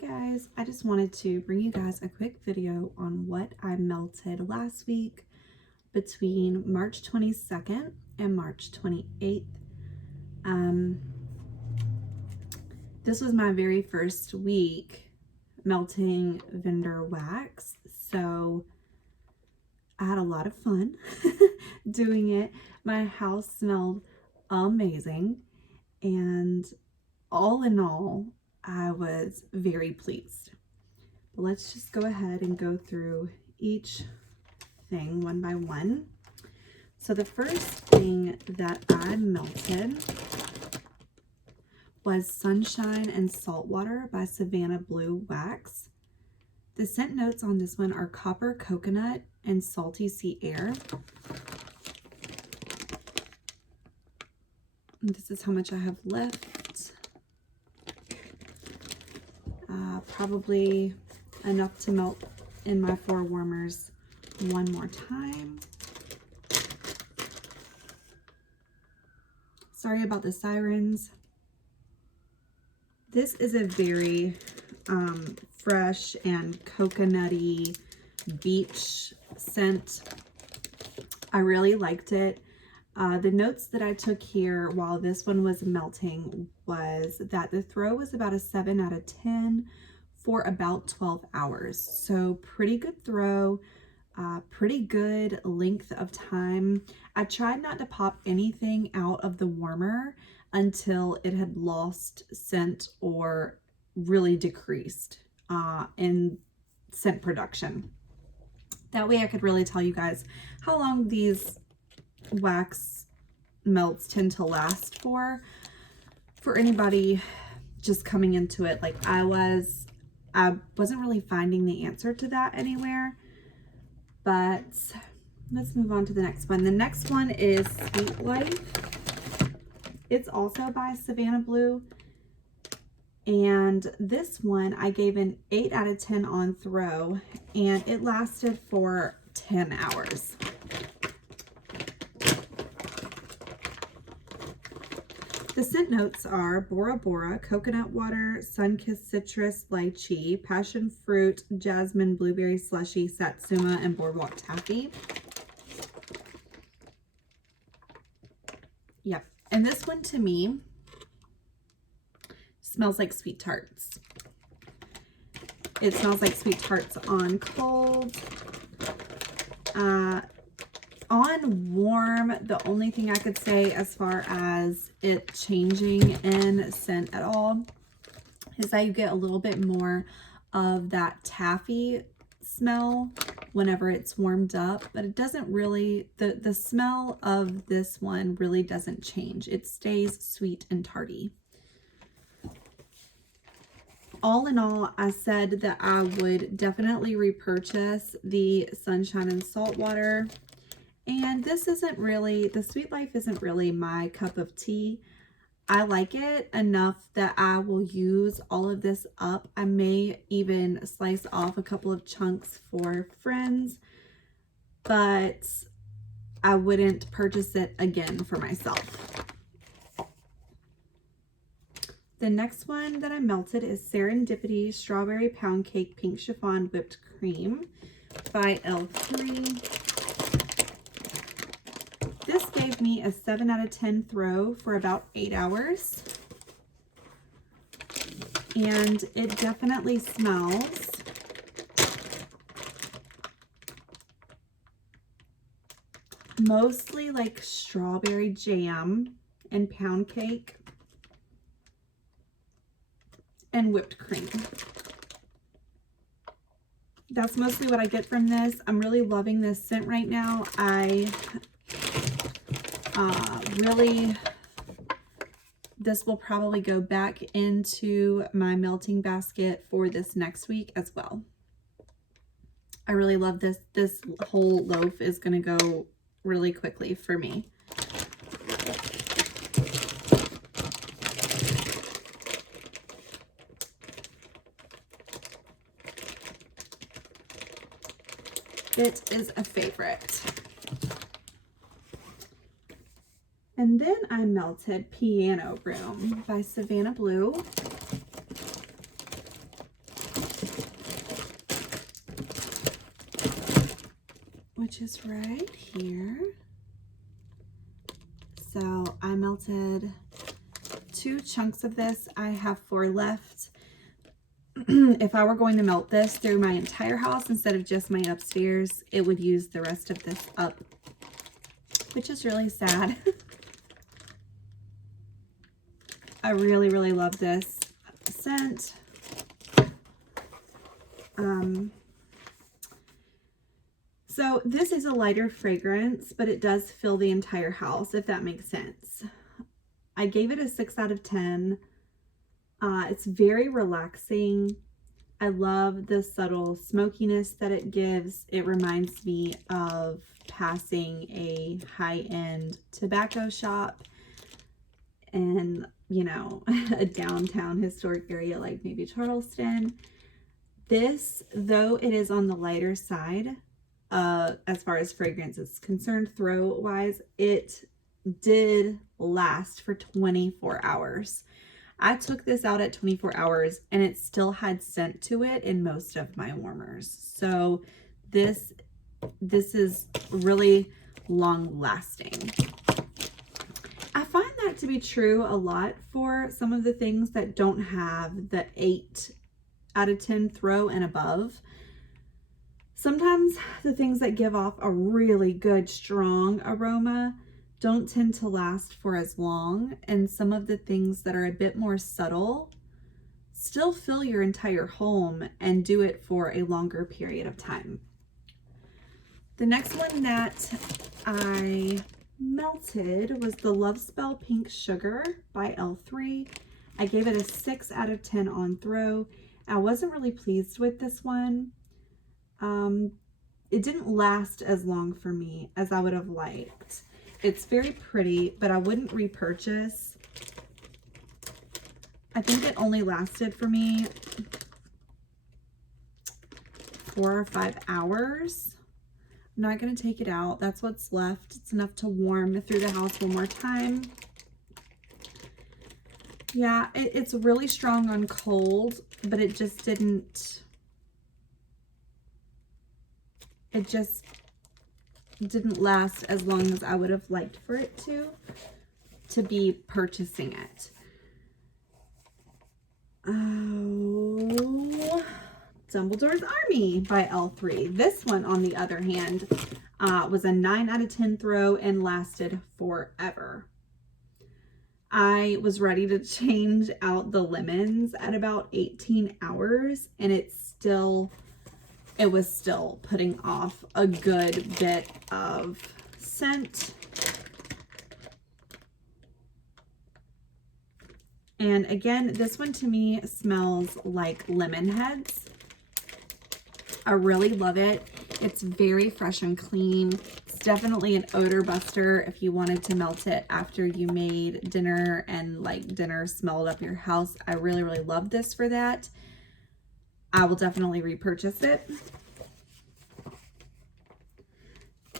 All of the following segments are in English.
Guys, I just wanted to bring you guys a quick video on what I melted last week between March 22nd and March 28th. This was my very first week melting vendor wax, so I had a lot of fun doing it. My house smelled amazing, and all in all, I was very pleased. But let's just go ahead and go through each thing one by one. So the first thing that I melted was Sunshine and Saltwater by Savannah Blue Wax. The scent notes on this one are copper coconut and salty sea air. And this is how much I have left. Probably enough to melt in my 4 warmers one more time. Sorry about the sirens. This is a very fresh and coconutty beach scent. I really liked it. The notes that I took here while this one was melting was that the throw was about a 7 out of 10 for about 12 hours. So pretty good throw, pretty good length of time. I tried not to pop anything out of the warmer until it had lost scent or really decreased in scent production. That way I could really tell you guys how long these wax melts tend to last for anybody just coming into it like I wasn't really finding the answer to that anywhere. But let's move on to the next one. The next one is Sweet Life. It's also by Savannah Blue, and this one I gave an 8 out of 10 on throw, and it lasted for 10 hours. The scent notes are Bora Bora, coconut water, sun-kissed citrus, lychee, passion fruit, jasmine, blueberry slushy, satsuma, and boardwalk taffy. Yep. And this one to me smells like sweet tarts. It smells like sweet tarts on cold. On warm, the only thing I could say as far as it changing in scent at all is that you get a little bit more of that taffy smell whenever it's warmed up, but it doesn't really, the smell of this one really doesn't change. It stays sweet and tarty. All in all, I said that I would definitely repurchase the Sunshine and Saltwater. And this isn't really, the Sweet Life isn't really my cup of tea. I like it enough that I will use all of this up. I may even slice off a couple of chunks for friends, but I wouldn't purchase it again for myself. The next one that I melted is Serendipity Strawberry Pound Cake Pink Chiffon Whipped Cream by L3. This gave me a 7 out of 10 throw for about 8 hours. And it definitely smells mostly like strawberry jam and pound cake and whipped cream. That's mostly what I get from this. I'm really loving this scent right now. This will probably go back into my melting basket for this next week as well. I really love this. This whole loaf is going to go really quickly for me. It is a favorite. And then I melted Piano Room by Savannah Blue. which is right here. So I melted 2 chunks of this. I have 4 left. If I were going to melt this through my entire house instead of just my upstairs, it would use the rest of this up, which is really sad. I really, really love this scent. So this is a lighter fragrance, but it does fill the entire house, if that makes sense. I gave it a 6 out of 10. It's very relaxing. I love the subtle smokiness that it gives. It reminds me of passing a high-end tobacco shop in, you know, a downtown historic area like maybe Charleston. This, though it is on the lighter side, as far as fragrance is concerned, throw-wise, it did last for 24 hours. I took this out at 24 hours and it still had scent to it in most of my warmers. So this is really long lasting. I find that to be true a lot for some of the things that don't have the 8 out of 10 throw and above. Sometimes the things that give off a really good, strong aroma don't tend to last for as long, and some of the things that are a bit more subtle still fill your entire home and do it for a longer period of time. The next one that I melted was the Love Spell Pink Sugar by L3. I gave it a 6 out of 10 on throw. I wasn't really pleased with this one. It didn't last as long for me as I would have liked. It's very pretty, but I wouldn't repurchase. I think it only lasted for me 4 or 5 hours. I'm not going to take it out. That's what's left. It's enough to warm through the house one more time. Yeah, it's really strong on cold, but it just didn't last as long as I would have liked for it to be purchasing it. Oh, Dumbledore's Army by L3. This one, on the other hand, was a 9 out of 10 throw and lasted forever. I was ready to change out the lemons at about 18 hours, and it was still putting off a good bit of scent. And again, this one to me smells like lemon heads. I really love it. It's very fresh and clean. It's definitely an odor buster if you wanted to melt it after you made dinner and like dinner smelled up your house. I really, really love this for that. I will definitely repurchase it.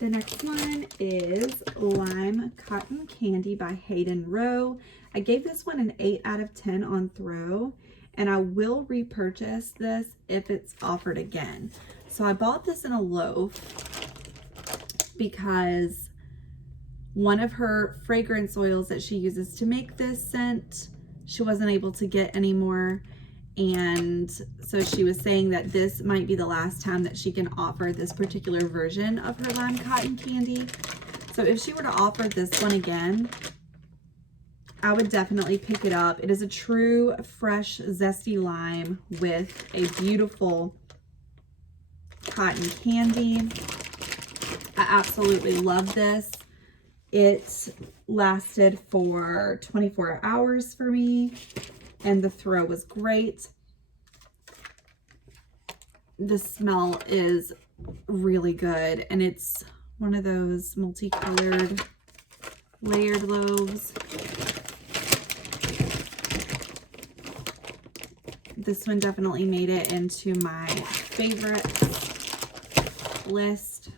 The next one is Lime Cotton Candy by Hayden Rowe. I gave this one an 8 out of 10 on throw, and I will repurchase this if it's offered again. So I bought this in a loaf because one of her fragrance oils that she uses to make this scent, she wasn't able to get anymore. And so she was saying that this might be the last time that she can offer this particular version of her lime cotton candy. So if she were to offer this one again, I would definitely pick it up. It is a true fresh zesty lime with a beautiful cotton candy. I absolutely love this. It lasted for 24 hours for me, and the throw was great. The smell is really good, and it's one of those multicolored layered loaves. This one definitely made it into my favorite list.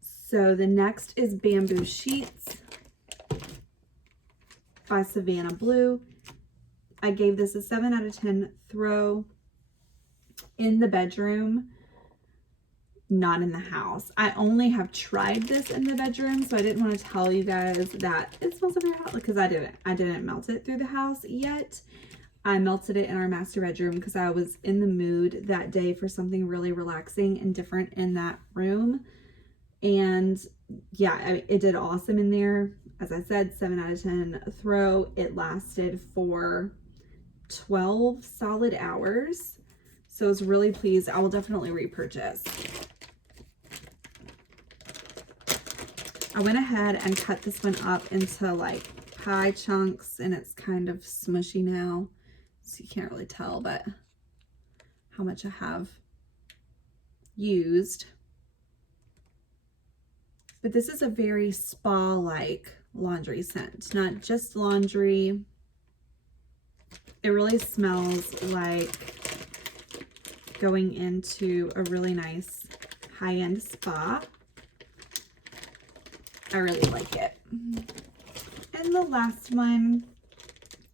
So the next is Bamboo Sheets by Savannah Blue. I gave this a 7 out of 10 throw. in the bedroom, not in the house. I only have tried this in the bedroom, so I didn't want to tell you guys that it smells in your house, because I didn't melt it through the house yet. I melted it in our master bedroom because I was in the mood that day for something really relaxing and different in that room. And yeah, I mean, it did awesome in there. As I said, 7 out of 10 throw. It lasted for 12 solid hours. So I was really pleased. I will definitely repurchase. I went ahead and cut this one up into like pie chunks, and it's kind of smushy now. So you can't really tell, but how much I have used. But this is a very spa-like laundry scent, not just laundry. It really smells like going into a really nice high-end spa. I really like it. And the last one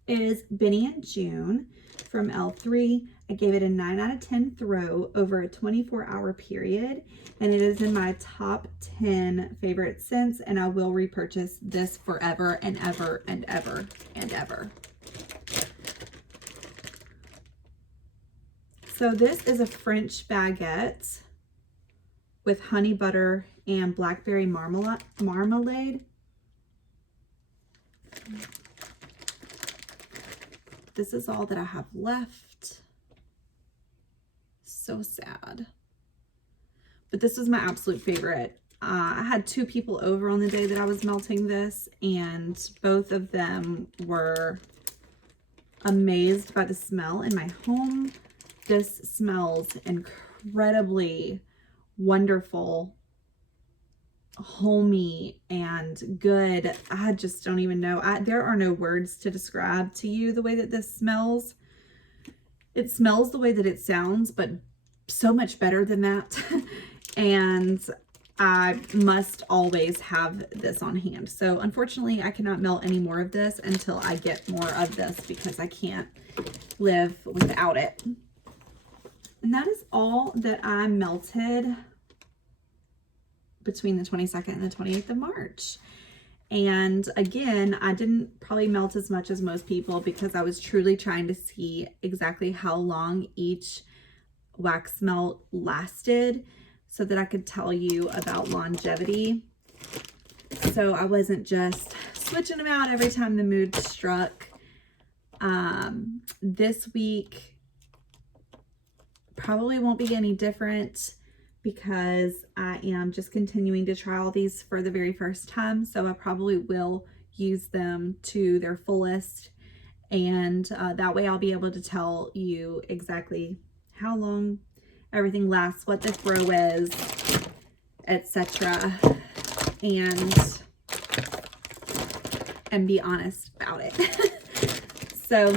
is Benny and June from L3. I gave it a 9 out of 10 throw over a 24-hour period, and it is in my top 10 favorite scents, and I will repurchase this forever and ever and ever and ever. So this is a French baguette with honey butter and blackberry marmalade. This is all that I have left. So sad. But this was my absolute favorite. I had 2 people over on the day that I was melting this, and both of them were amazed by the smell in my home. This smells incredibly wonderful, homey, and good. I just don't even know. There are no words to describe to you the way that this smells. It smells the way that it sounds, but so much better than that. And I must always have this on hand. So unfortunately, I cannot melt any more of this until I get more of this, because I can't live without it. And that is all that I melted between the 22nd and the 28th of March. And again, I didn't probably melt as much as most people because I was truly trying to see exactly how long each wax melt lasted so that I could tell you about longevity. So I wasn't just switching them out every time the mood struck. This week probably won't be any different because I am just continuing to try all these for the very first time. So I probably will use them to their fullest. And that way I'll be able to tell you exactly how long everything lasts, what the throw is, etc. And be honest about it. So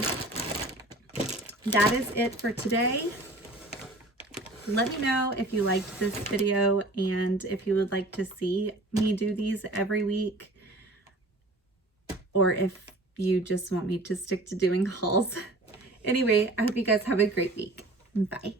that is it for today. Let me know if you liked this video and if you would like to see me do these every week, or if you just want me to stick to doing hauls. Anyway, I hope you guys have a great week. Bye.